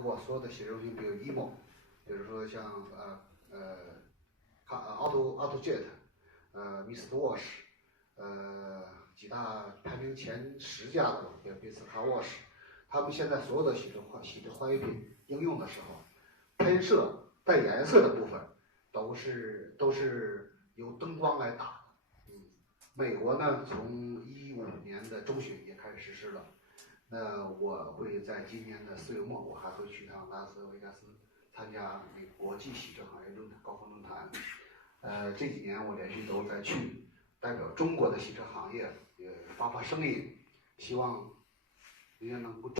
德国所有的洗车中心，比如 EMO， 比如说像AutoJet，Mr. Wash， 几大排名前10家的比斯卡 Wash， 他们现在所有的洗车换液品应用的时候，喷射带颜色的部分都是由灯光来打的。美国呢，从15年的中旬也开始实施了。那我会在今年的4月末，我还会去趟拉斯维加斯参加那个国际洗车行业高峰论坛。这几年我连续都在去，代表中国的洗车行业也发声音，希望人家能够。